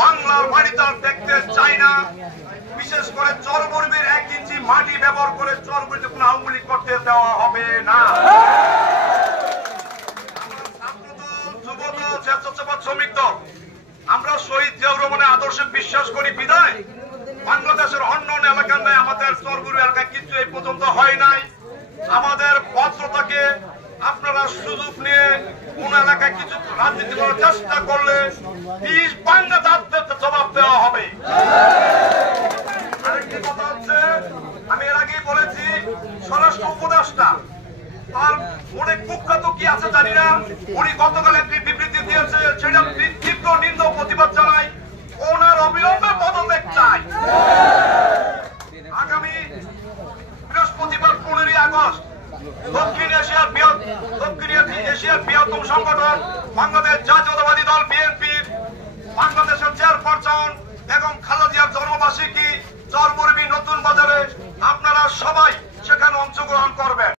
বাংলার বাড়িতে দেখতে চাই না, বিশেষ করে চরমরবির 1 ইঞ্চি মাটি ব্যবহার করে চরমরবিতে কোনো আওয়ামী করতে দেওয়া হবে না। শ্রমিক দল আমরা শহীদ জিয়াউর রহমানের আদর্শে বিশ্বাস করি বিধায় বাংলাদেশের অন্য এলাকার নাই আমাদের চরমরবি এলাকায় কিছু এই পর্যন্ত হয় নাই। আমাদের ভদ্রতাকে আপনারা সুযোগ নিয়ে কোন এলাকায় কিছু রাজনীতি করার চেষ্টা করলে 20 বাংলা জবাব দেওয়া হবে। আরেকটি কথা হচ্ছে, আমি এর আগেই বলেছি স্বরাষ্ট্র উপদেষ্টা আর অনেক কুখ্যাত কি আছে জানি না, উনি গতকাল একটি বিবৃতি দিয়েছে, সেটা তীব্র নিন্দা প্রতিবাদ জানাই। ওনার অবিলম্বে পদত্যাগ চাই। আগামী বৃহস্পতিবার 15 আগস্ট দক্ষিণ এশিয়ার বৃহত্তম সংগঠন বাংলাদেশ জাতীয়তাবাদী দল বিএনপির বাংলাদেশের চেয়ারপারসন এবং খালেদা জিয়ার জন্মবার্ষিকী চরমরবি নতুন বাজারে আপনারা সবাই সেখানে অংশগ্রহণ করবেন।